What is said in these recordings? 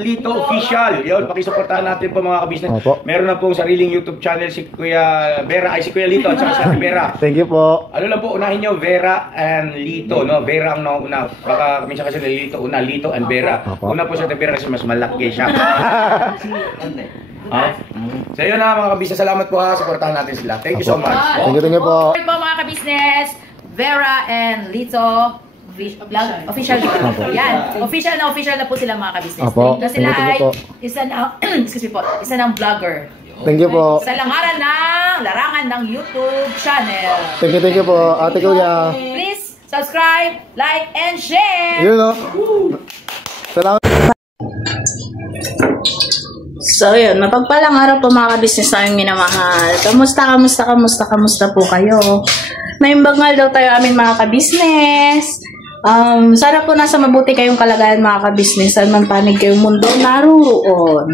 Lito Official. Yun, pakisuportahan natin po mga kabisnes. Meron na pong sariling YouTube channel si Kuya Vera, ay si Kuya Lito at saka si Ate Vera. Thank you po. Ano lang po, unahin nyo, Vera and Lito, no? Vera ang nauna. Baka minsan kasi Lito, una, Lito and Vera. Una po si Ate Vera kasi mas malaki siya. So yun na mga kabisnes, salamat po ha, supportahan natin sila. Thank you so much. Thank you po. Ito po mga kabisnes, Vera and Lito official. Yan, official na po sila mga kabisnes. Na sila ay isa na, excuse me po, isa ng vlogger. Thank you po. Sa langaran ng larangan ng YouTube channel. Thank you po, Ate Kuya. Please subscribe, like, and share. Yun no. Salamat. So yun, mapagpalang araw po mga kabisnes naming minamahal. Kamusta po kayo? May bangal daw tayo aming mga kabisnes. Sana po nasa mabuti kayong kalagayan mga kabisnes. Saan man panig kayong mundo naroon.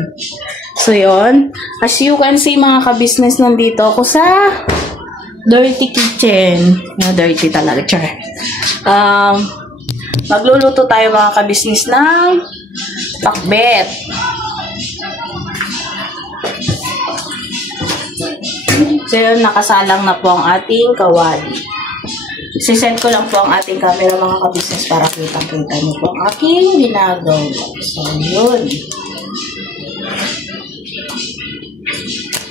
So yun, as you can see mga kabisnes, nandito ako sa dirty kitchen. Dirty talaga, char. Magluluto tayo mga kabisnes ng pakbet. So yun, nakasalang na po ang ating kawali. Sisend ko lang po ang ating camera mga kabisnes para kitang-kita niyo po ang aking ginagawa. So yun.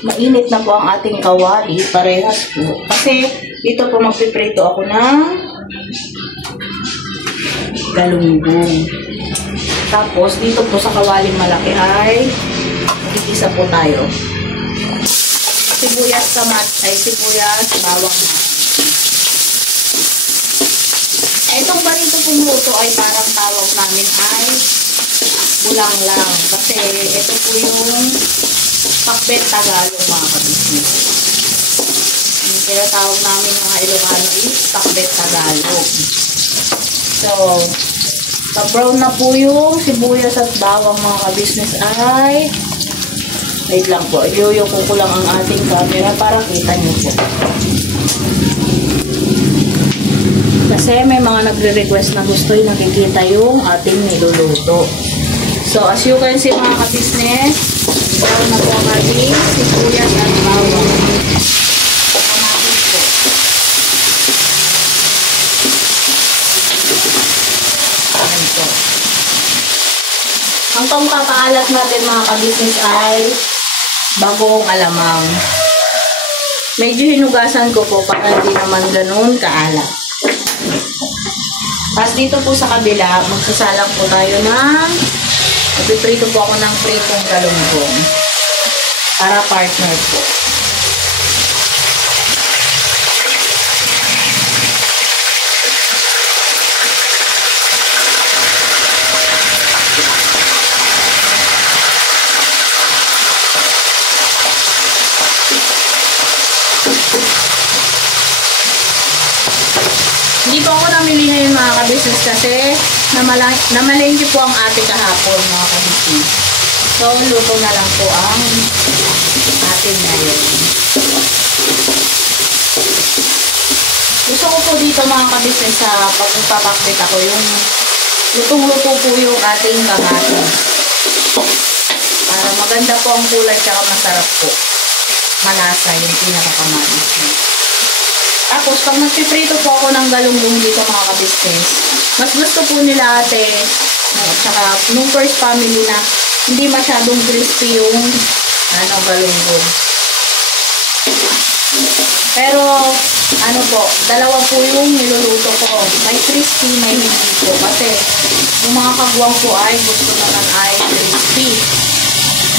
Mainit na po ang ating kawali, parehas po. Kasi dito po magpiprito ako ng galunggong. Tapos dito po sa kawaling malaki ay magigisa po tayo. Sibuyas, bawang na. Itong ganito pumuto ay parang tawag namin ay bulang lang. Kasi ito po yung pakbet Tagalog mga kabisnes. Yung tinatawag namin mga Ilocano is pakbet Tagalog. So, pag-brown na po yung sibuyas at bawang mga kabisnes ay wait lang po, iyuyuko ko lang ang ating camera para kita nyo po. Kasi may mga nagre-request na gusto yung nakikita yung ating niluluto. So, as you can see mga kabisnes, brown na po ang ating sibuyas at bawang. Kamatis po. Ayan po. Ang pangkakaalat natin mga kabisnes ay bagong alamang. Medyo hinugasan ko po para hindi naman ganun kaalat. Tapos dito po sa kabila, magsasalang po tayo ng magpiprito po ako ng pritong galunggong para partner po. Hindi po ako namili ngayon mga kabisnes kasi namalengke po ang ate kahapon mga kabisnes. So, luto na lang po ang atin ngayon. Gusto ko po dito mga kabisnes sa pagpapakbit ako yung lutong-luto po yung ating kamatis. Para maganda po ang kulay tsaka masarap po. Malasa yung pinakakamatis niya. Tapos, pag magpiprito po ako ng galunggong dito mga kabisnes, mas gusto po nila ate, at saka nung first family na hindi masyadong crispy yung galunggong. Pero, dalawa po yung niluluto ko. May crispy, may hindi po. Kasi, yung mga kagwang po ay gusto naman ay crispy.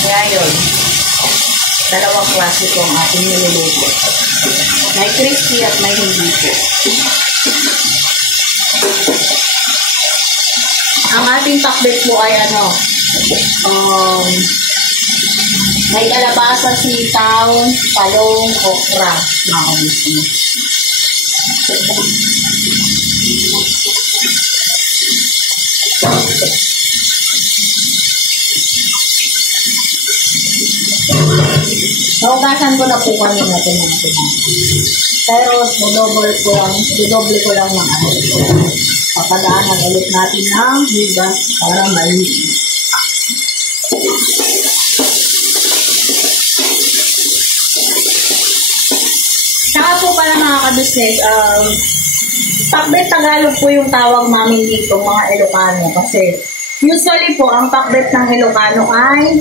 Kaya yun. Dalawang klase po ang ating niluluto. May crispy at may hindi po. Ang ating pakbet po ay may kalabasa, sitaw, talong, okra. Mga kabisnes. Naugasan ko na po kanina natin. Pero, dodoble ko lang ng Papadaanan ulit natin ng hugas para malinis. pala mga ka-business, pakbet Tagalog po yung tawag namin dito, mga Ilocano. Kasi usually po, ang pakbet ng Ilocano ay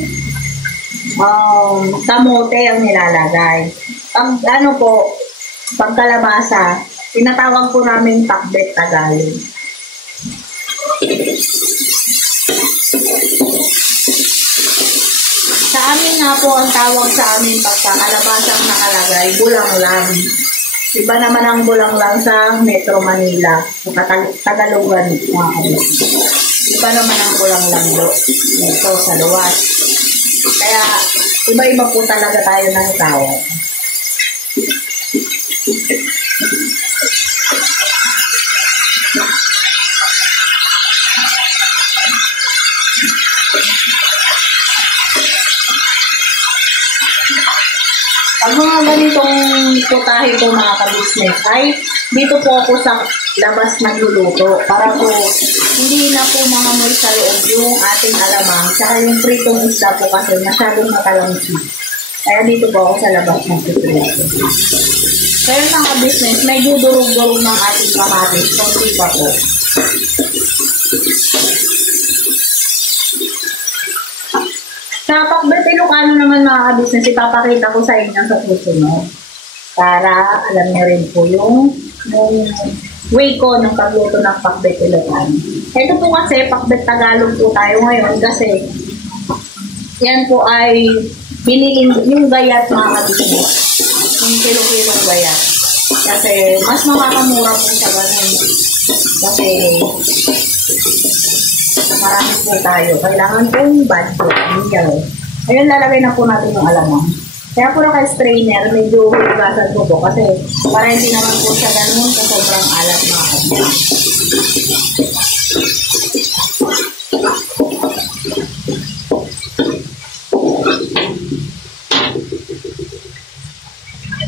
kamote ang nilalagay. Pag ano po, pagkalabasa, tinatawag po namin pakbet Tagalog. Sa amin nga po, ang tawag sa amin pagkakalabasang nakalagay, bulanglang. Iba naman ang bulanglang sa Metro Manila, sa Tagalogan, mga kabisnes. Iba naman ang bulanglang dito sa luwas. Kaya, iba-iba po talaga tayo ng tawag. Ang mga ganitong putahe po mga ka-business ay dito po ako sa labas nagluluto para po hindi na po mga moy sa loob yung ating alamang saka yung pritong isda po kasi masyadong matalamsi. Kaya dito po ako sa labas nagtutuloto. Kaya mga ka-business, medyo durog-durog ng ating kamatis. Kunti pa po. Sa pakbet Ilocano naman mga ka-business, ipapakita ko sa inyo sa susunod. Para alam niyo rin po yung way ko ng pagluto ng pakbet Ilocano. Ito po kasi, pakbet Tagalog po tayo ngayon kasi yan po ay binilin yung gayat mga ka-business. Yung kilo-kilong gayat. Kasi mas makakamura po sa ganun. Kasi marami po tayo. Kailangan po yung budget. Ayun, lalagay na po natin yung alamang. Kaya po naka-strainer, medyo hugasan po po. Kasi para hindi naman po siya ganun sa sobrang alat mga kabisnes.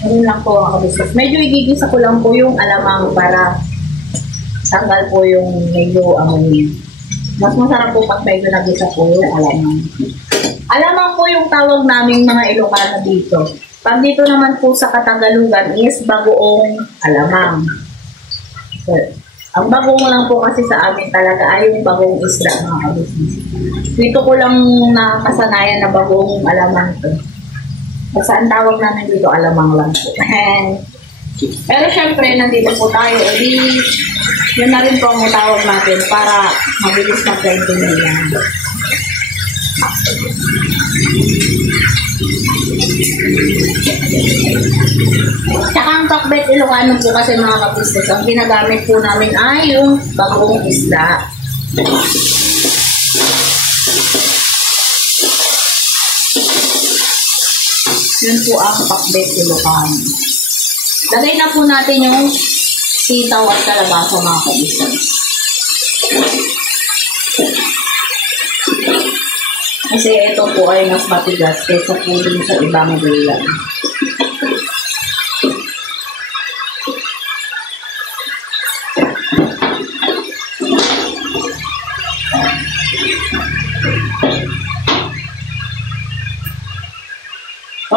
Ayun lang po mga kabisnes. Medyo igigisa ko lang po yung alamang para tanggal po yung medyo amoy. Mas masarap po pag medyo nagisa po yung alamang. Alamang po yung tawag naming mga Ilocano dito. Pag dito naman po sa Katagalugan is bagoong alamang. So, ang bagong lang po kasi sa amin talaga ay yung bagong isda mga kabisnes. Dito ko lang nakasanayan na bagong alamang to. Kasi ang tawag namin dito alamang lang po. Pero syempre, nandito po tayo. Edi, yun na rin po ang tawag natin para mabilis na kaintindihan. Tsaka ang pakbet Ilocano po kasi mga kabisnes, ang ginagamit po namin ay yung bagong isda. Yun po ang pakbet Ilocano. Lagay na po natin yung sitaw at kalabasa mga kabisnes. Kasi ito po ay mas matigas kaysa po din sa ibang gulay.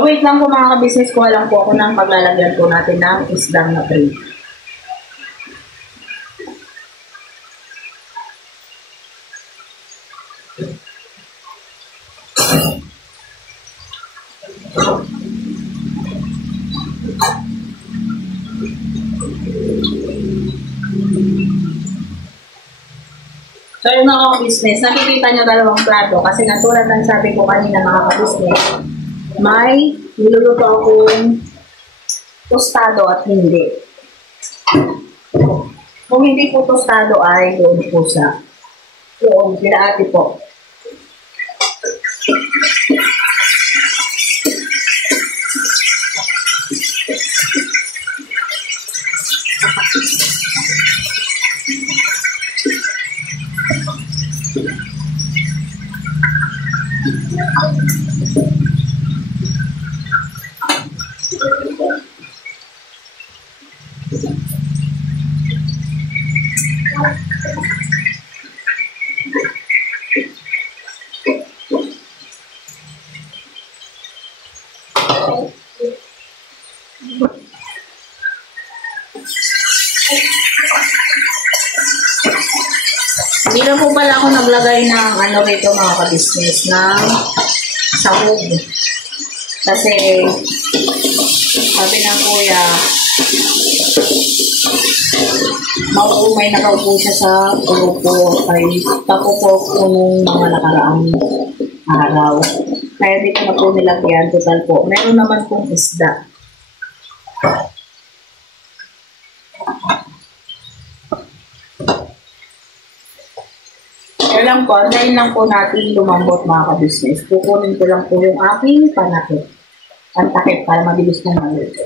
Wait lang po mga kabisnes, kuha lang po ako ng paglalagyan po natin ng isdang na prito. So yung mga kabisnes, nakikita nyo dalawang plato kasi natulad ng sabi ko kanina mga kabisnes, may niluluto akong tostado at hindi. Kung hindi po tostado ay doon po sa doon, kila ate po. Hindi na po pala ako naglagay ng ano rito mga ka-business, ng sahog. Kasi sabi ng kuya, mauumay na raw po siya sa grupo ay tapupok po nung mga nakaraang araw. Kaya dito na po nilagyan, total po. Meron naman pong isda. Kaya lang po, dahil lang po natin lumambot mga ka-business. Kukunin ko lang po yung aking panakit. Pantakit para mabilis na maluto.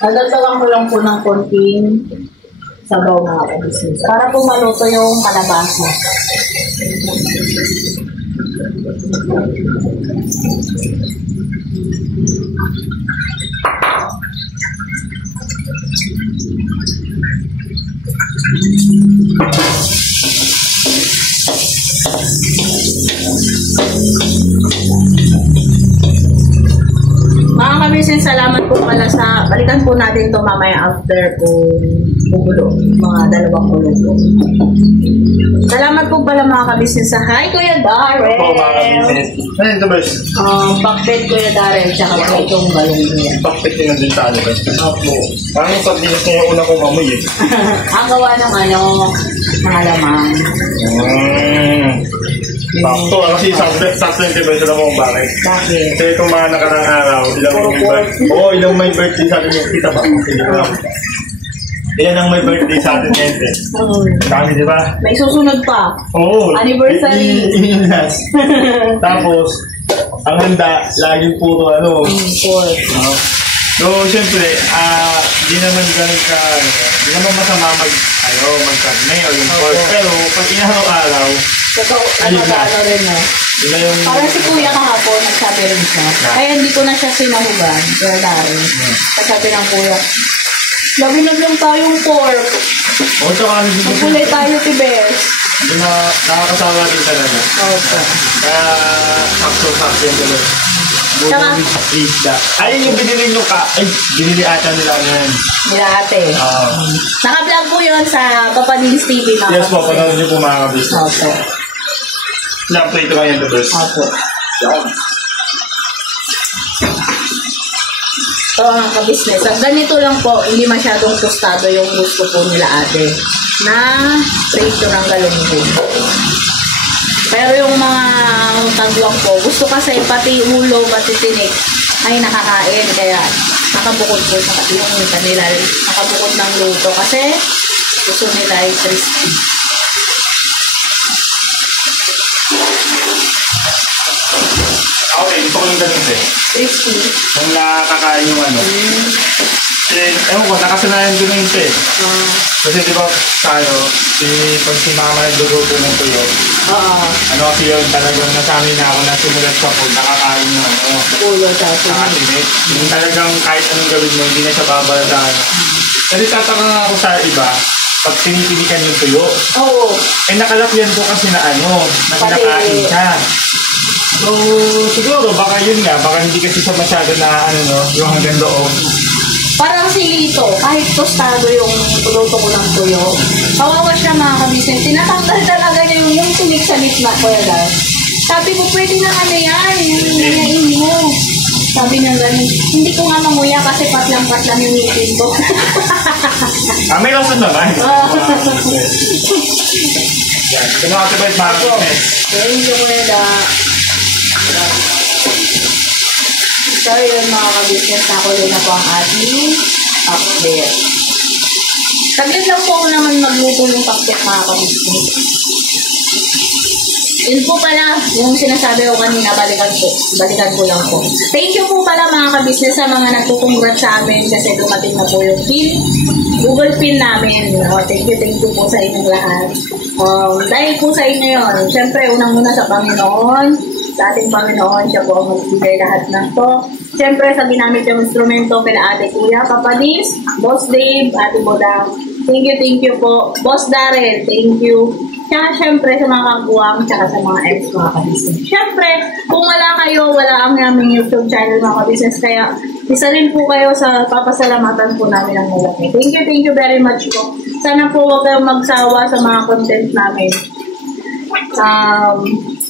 Nagdagdagan ko lang po ng konting sabaw mga ka-business para po maluto yung kalabasa. Mga ka-business, salamat po pala sa, balikan po natin to mamaya after kung bubulo, mga 2 ulo po. Salamat po pala mga ka-business sa hi Kuya Darrell. Opo, mga ka-business. Ano yung tabas? Bakbet Kuya Darrell, tsaka po itong balong niya. Bakit yun nandun sa ano ba? Opo. Parang yung sardinas na yung una kong amoy eh. Ang gawa ng ano, mga laman. Bakto, kasi sakto yung tabas na kung bakit. Bakit? Kasi itong mga nakarang araw, ilang may birthday sa atin yung kita ba? Ilan ang may birthday sa atin ngayon eh. Dami, di ba? May susunod pa. Oo. Anniversary. Yun last. Tapos, ang handa, laging puro ano. Pork. So, siyempre, di naman ganun ka, di naman masama mag-karne o yung pork. Pero, pag inaraw-araw, Totoo, ayun na. ano rin mo. Yun na yung... Parang si Kuya kahapon, nagsabi rin siya. Kaya hindi ko na siya sinahugan. Kaya dahil. Sabi ng Kuya, labi na lang tayong pork. O, tsaka ano din Magkulay tayo, Tibes. Hindi na nakakasawa din talaga. Okay. Kaya, sakto-sakto yung tuloy. Tsaka, Isda. Ayun yung binili nyo ka. Ay, binili ata nila ano yan. nila ate. Naka-vlog po yun sa Papadins TV, mga Yes po, panood nyo po mga kabisnes. Opo. Lapto ito ngayon the best. Opo. Yan. So, mga ka-business, at ganito lang po, hindi masyadong tostado yung gusto po nila ate na preso ng galunggong. Pero yung mga tagwang po, gusto kasi pati ulo, pati tinik ay nakakain. Kaya nakabukod po sa yung kanila, nakabukod ng luto kasi gusto nila ay crispy. Okay, ito ko yung ganun eh. Crispy. Kung nakakain yung ano. Ewan ko, nakasanayan ko na yun eh. Kasi di ba tayo, pag si mama nagluto ng tuyo, ano kasi yun, talagang nasanay na ako na simulat sa food, nakakain yung ano. Ulo sa Nakatinit. Yung talagang kahit anong gawin mo, hindi na siya babaladaan. Kasi tataka nga ako sa iba, pag pinipilikan yung tuyo, Oo. nakalakyan ko kasi na ano, na kinakain siya. So, siguro, baka yun nga, baka hindi kasi siya masyado na, ano no, yung hanggang loob. Parang si Lito, kahit tostado yung luto ko ng tuyo, kawawa siya mga kabisen. Tinatanggal talaga niya yung tinik sa gitna ko yan. Sabi ko, pwede na ano yan, nanyayin mo. Sabi niya ganun, hindi ko nga manguya kasi patlang-patlang yung ngipin ko. May rason naman. Yan, kumakatibay mga kabisnes. Thank you, Kuya. So, yun mga kabisnes, nakuloy na po ang ating pakbet. Saglit lang po ako naman magluto ng pakbet mga kabisnes. Yun po pala, yung sinasabi ko kanina, balikan ko lang po. Thank you po pala mga ka-business sa mga nagpo-congrats sa amin kasi dumating na po yung PIN, Google PIN namin. Thank you po sa inyong lahat. Dahil po sa inyo yun, syempre unang-una sa Panginoon, sa ating Panginoon, siya po ang magbigay lahat ng to. Syempre sa ginamit yung instrumento kila Ate Kuya, Papa Dis, Boss Dave, Ate Bodang. Thank you po. Boss Darrell, thank you. Tsaka syempre sa mga kabuwang, tsaka sa mga ex mga ka-business. Syempre, kung wala kayo, wala ang aming YouTube channel mga ka-business. Kaya isa rin po kayo sa papasalamatan po namin ng malaki. Thank you very much po. Sana po huwag kayong magsawa sa mga content namin.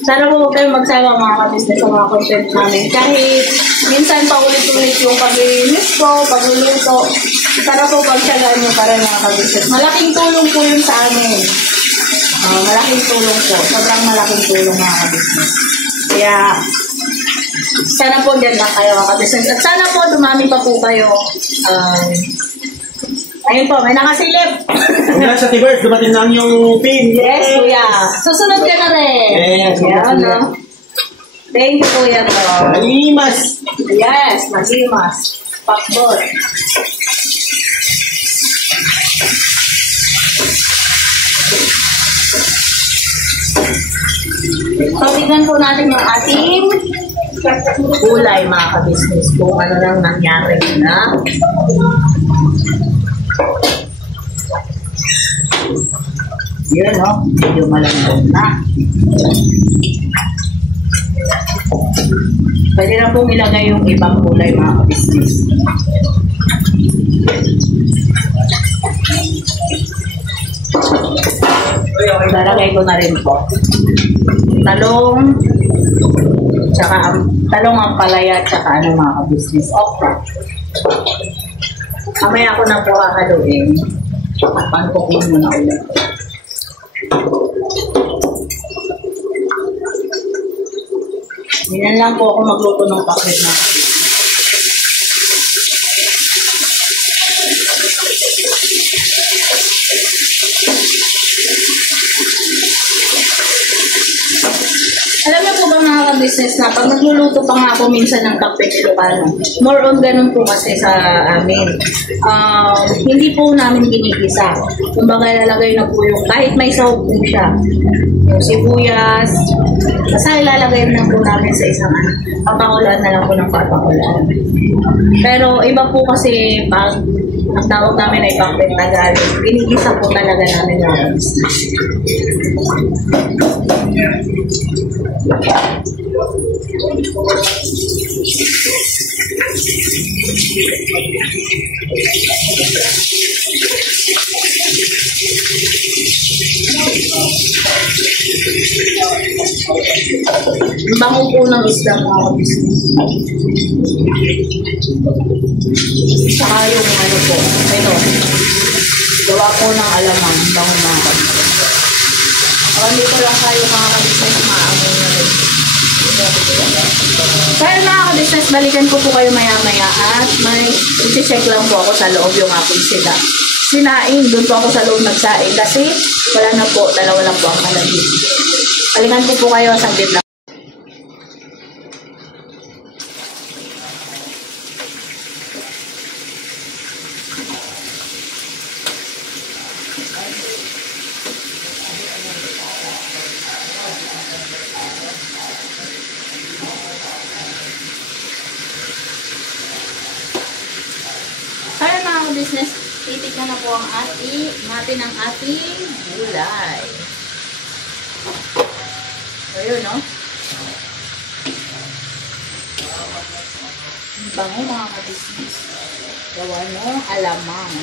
Sana po huwag kayong magsawa mga ka-business sa mga content namin. Kahit minsan paulit-ulit yung paglilinis ko, pagluluto. Sana po pagtsagaan nyo para mga ka-business. Malaking tulong po yun sa amin. Malaking tulong po. Sobrang malaking tulong mga ka-business. Kaya, sana po dyan lang kayo mga ka-business. At sana po dumami pa po kayo. Ayun po, may nakasilip. Hanggang sa Tibers, dumating lang yung PIN. Yes, kuya. Susunod ka na rin. Yes, yan, no? Thank you, kuya. Malimas. Yes, malimas. Pakbol. So, tignan po natin yung ating gulay, mga ka-business. Kung ano lang nangyari na. Yun, no? Medyo malambot na. Pwede na pong ilagay yung ibang gulay, mga ka-business. Lalagay ko na rin po. Talong, tsaka talong ang palaya, tsaka ano mga ka-business. Okra. Mamaya ako na po kakaluin. Pantukin mo na ulit. Ganyan lang po ako magluto ng pakit na. Alam niyo po ba mga ka-business na pag nagluluto pa nga ako minsan ng kape Ilocano, more on ganun po kasi sa amin. Hindi po namin ginigisa. Kumbaga ilalagay na po yung kahit may sahog po siya. Yung sibuyas, basta ilalagay na po namin sa isang papakulaan na lang po ng papakulaan. Pero iba po kasi pag ang tawag namin ay pakbet Tagalog, ginigisa po talaga namin yung bango po ng isda mga ka-business. Saka yung ano po, ito, gawa po ng alamang, bango mga ka-business. Hindi ko lang kayo mga ka-business maamoy na rin. Kaya mga ka-business, balikan ko po kayo maya-maya at may iti-check lang po ako sa loob yung aking sinaing. Doon po ako sa loob nagsaing kasi wala na po, dalawa lang po ang malagit. Balikan ko po kayo sa gitna. Kaya mga business, titignan na po ang natin ang ating gulay. Ayun, no? Ang bango mga ka-business. Gawa nyo alamang.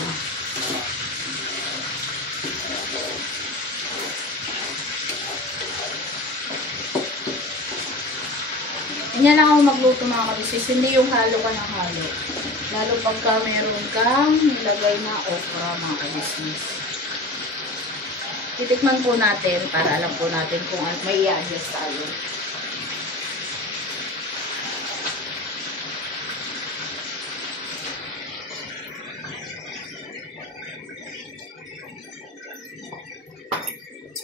Ganyan lang ako magluto mga ka-business. Hindi yung halo ka ng halo. Lalo pagka meron kang nilagay na okra mga ka-business. Titikman po natin para alam po natin kung may i-adjust tayo.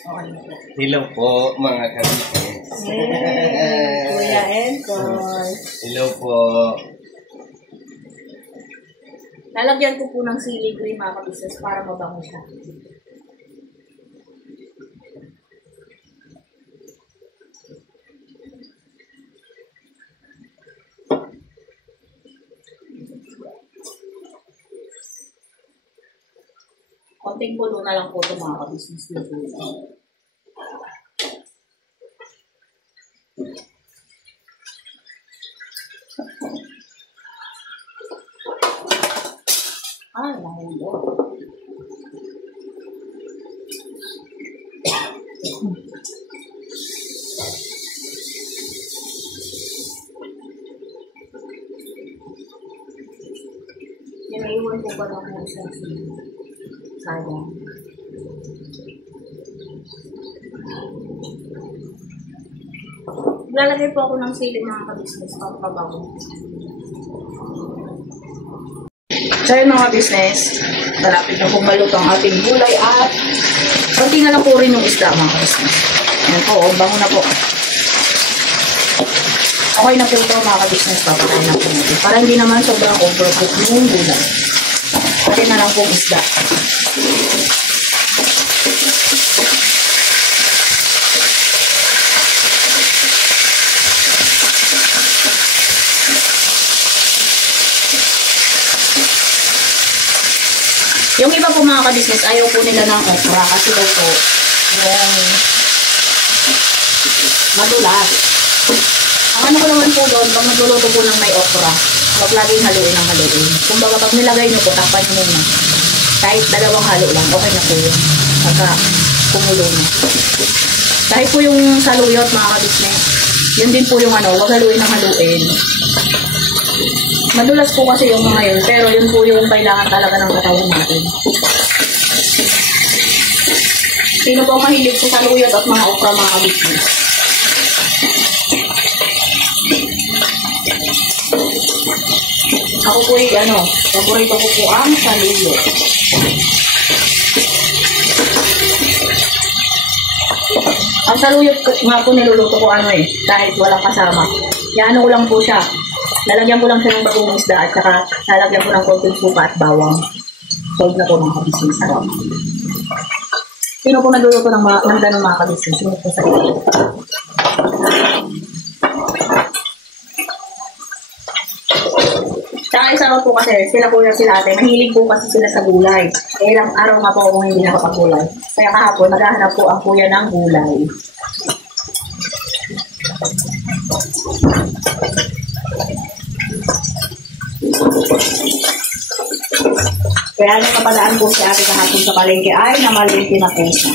Okay na po. Hello po, mga kabisnes. Kuya Encoy. Hello po. Lalagyan ko po ng sili green mga kabisnes para mabango siya. Konting pulo na lang po ito mga kabisnes dito. Nahulo. Naiwan ko pa lang ng isang sili. Sayang. Lalagay po ako ng sili mga kabisnes pang pabago. So yun mga business, malapit na pong maluto ang ating gulay at konti na lang po rin yung isda mga business. Ayan po, bango na po. Okay na po ito mga business, papakain na po natin. Para hindi naman sobrang overcook yung gulay. Pati na lang po isda. Yung iba po mga ka-business, ayaw po nila ng okra kasi daw po yung madulas. Ang ano ko naman po doon, pag nagluluto po ng may okra, huwag laging haluin ng haluin. Kung baga pag nilagay nyo po, takpan nyo muna. Kahit dalawang halo lang, okay na po yun. Pagka kumulo na. Kahit po yung saluyot mga ka-business, yun din po yung ano, huwag haluin ng haluin. Madulas po kasi yung mga yun, pero yun po yung kailangan talaga ng katawan natin. Sino po mahilig sa saluyot at mga okra mga kabisnes? Ako po yung paborito ko po ang saluyot. Ang saluyot nga po niluluto ko kahit walang kasama. Yan ko lang po siya. Lalagyan ko lang siya ng bagong isda at saka lalagyan ko ng konting suka at bawang. Solve na po mga kabisnes. Sino po nagluluto ng ganun mga kabisnes? Sino po sa iyo? Tsaka isa po kasi, sila ate, mahilig po kasi sila sa gulay. Eh, ilang araw nga po kung hindi nakapag-gulay. Kaya kahapon, naghahanap po ang kuya ng gulay. Kaya nung napadaan po si ate kahapon sa palengke ay namalengke na po siya.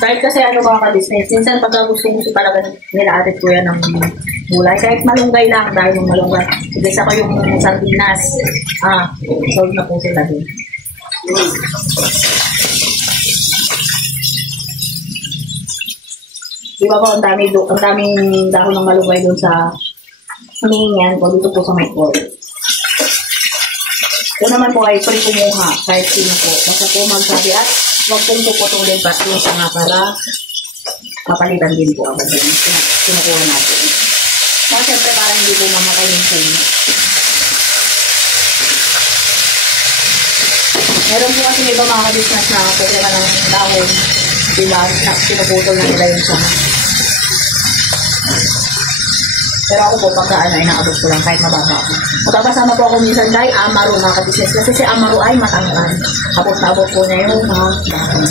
Kahit kasi mga ka-business, minsan pagka gusto talaga nila ate kuya ng gulay, kahit malunggay lang dahil yung malunggay. Igisa ko yung sardinas. Solve na po sila din. Di ba po, ang daming dahon ng malunggay doon sa hinihingan ko dito po sa may call. Ito naman po ay free kumuha kahit sino po. Basta po magsabi at huwag pong puputulin pa yung sanga para papalitan din po agad din. Kinukuha natin. Kaya siyempre parang hindi po mamatay yung puno. Meron po kasi may iba mga business na problema ng dahon. Diba? Pinuputol na nila yung sanga. Pero ako po pagka inaabot ko lang kahit mababa ako. Magkakasama po ako minsan kay Amaro mga ka-business kasi si Amaro ay matangkan. Abot-abot po niya yung mga dahon.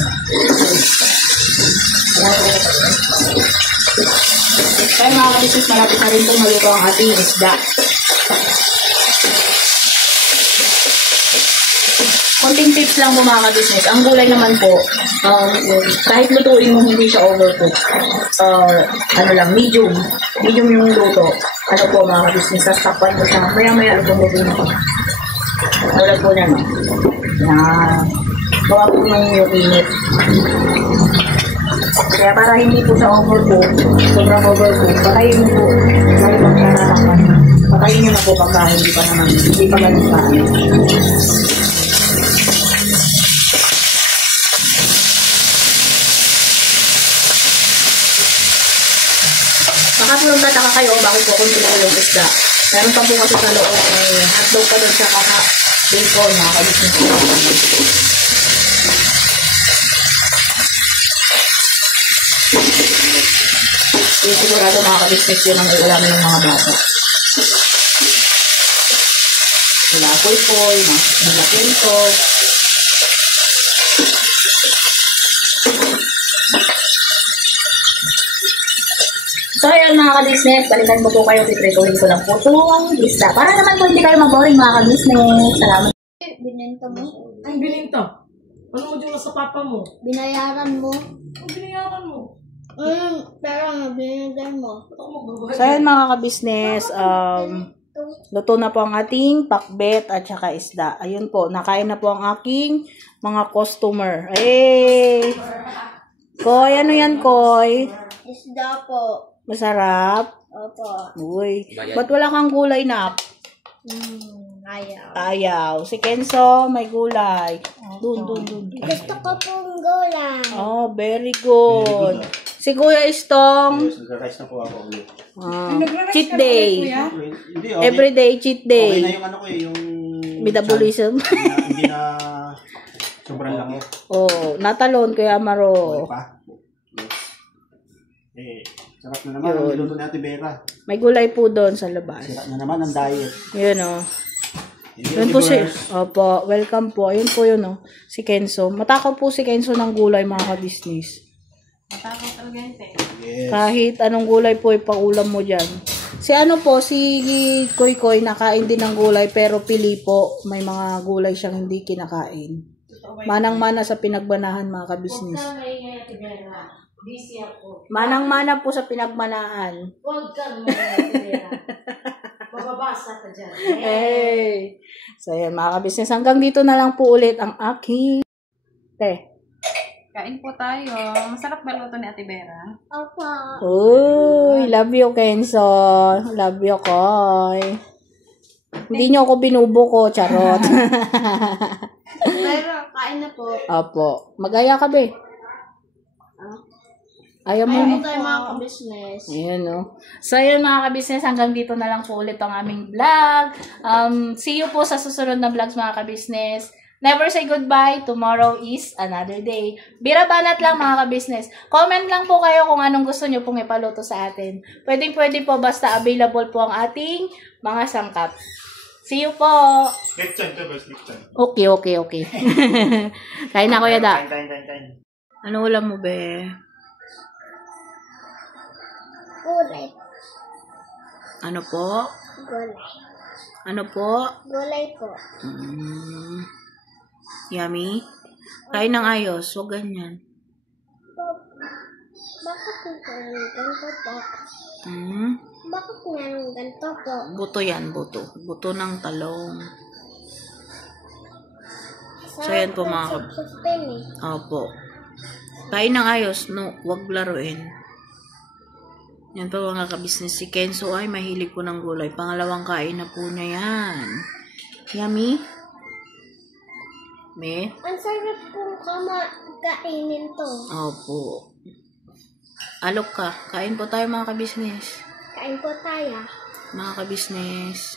Kaya mga ka-business malapit na rin pong maluto ang ating isda. Konting tips lang po mga ka-business. Ang gulay naman po, kahit lutuin mo hindi siya overcook. Medium. Medium yung luto. Ano po mga ka-business, sastapan mo siya. Maya-maya lutuin mo. Tulad po niya, no? Yan. Bawa po yung init. Kaya para hindi po siya overcook, sobrang overcook, patayin mo po. Lalo magkarapan. Patayin nyo na po pagka hindi pa naman, hindi pa ganun pa. Baka po yung tataka kayo, bakit po kung sila yung isda. Meron pa po kasi sa loob, hotdog pa doon siya kaka-bacon, mga kabisnes ko. Sigurado mga kabisnes yun ang ulamin ng mga bata. Wala poy-poy, malakyan ko. So ayan mga ka-business, balikan mo po kayo, titrituhin ko lang po itong isda. Para naman po hindi kayo mag-boring mga ka-business. Salamat. Binenta mo? Ay, bininta. Ano mo dyan sa papa mo? Binayaran mo? Ang binayaran mo? Pero binigay mo. So ayan mga ka-business, luto na po ang ating pakbet at saka isda. Ayun po, nakain na po ang aking mga customer. Hey! Koy, ano yan, Koy? Isda po. Masarap? Opo. Uy, ba't wala kang gulay na? Ayaw. Ayaw. Si Kenzo, may gulay. Dun. Gusto ko pong gulay. Oh, very good. Si Kuya Istong, Nag-rice na po ako ulit. cheat day. Hindi, okay. Everyday cheat Okay na day. yung ano ko eh, yung... Metabolism. Hindi na sobrang laki. Oh, natalon Kuya Okay Amaro. pa? Eh, sarap na naman. Ang niluto ni Ate Vera. May gulay po doon sa labas. Sarap na naman ang diet. Yun oh. Yun po si, opo, welcome po. Ayun po yun oh. Si Kenzo. Matakaw po si Kenzo ng gulay mga ka-business. Matakaw talaga yun, eh. Yes. Kahit anong gulay po ipaulam mo dyan. Si ano po, si Koy nakain din ng gulay pero pili po. May mga gulay siyang hindi kinakain. Manang-mana sa pinagbanahan mga ka-business. Busy ako. Manang-mana po sa pinagmanaan. Huwag kang mga bababasa ka dyan. Hey! So yan mga ka-business, hanggang dito na lang po ulit ang aking Kain po tayo. Masarap ba luto ni Ate Vera? Opo. Uy, love you Kenzo. Love you Koy. Hindi nyo ako binubuko, charot. Pero kain na po. Opo. Mag-aya ka be. Ayaw mo. Ayaw tayo mga ka-business. Ayan o. So yun mga ka-business, hanggang dito na lang po ulit ang aming vlog. See you po sa susunod na vlogs mga ka-business. Never say goodbye. Tomorrow is another day. Birabanat lang mga ka-business. Comment lang po kayo kung anong gusto nyo pong ipaluto sa atin. Pwede po basta available po ang ating mga sangkap. See you po. Lechon to, boss. Lechon. Okay. Kain na kuya da. Kain. Ano ulam mo be? Gulay. Ano po? Gulay. Ano po? Gulay po. Yummy. Kain ng ayos. Huwag ganyan. Bakit nga ganito po? Bakit nga ganito po? Buto yan, buto. Buto ng talong. So, yan po mga Opo. Kain ng ayos. No, huwag laruin. Yan po mga ka-business. Si Kenzo ay mahilig po ng gulay. Pangalawang kain na po niya yan. Yummy? Me? Ang sarap pong kainin to. Opo. Alok ka. Kain po tayo mga ka-business. Kain po tayo. Mga ka-business.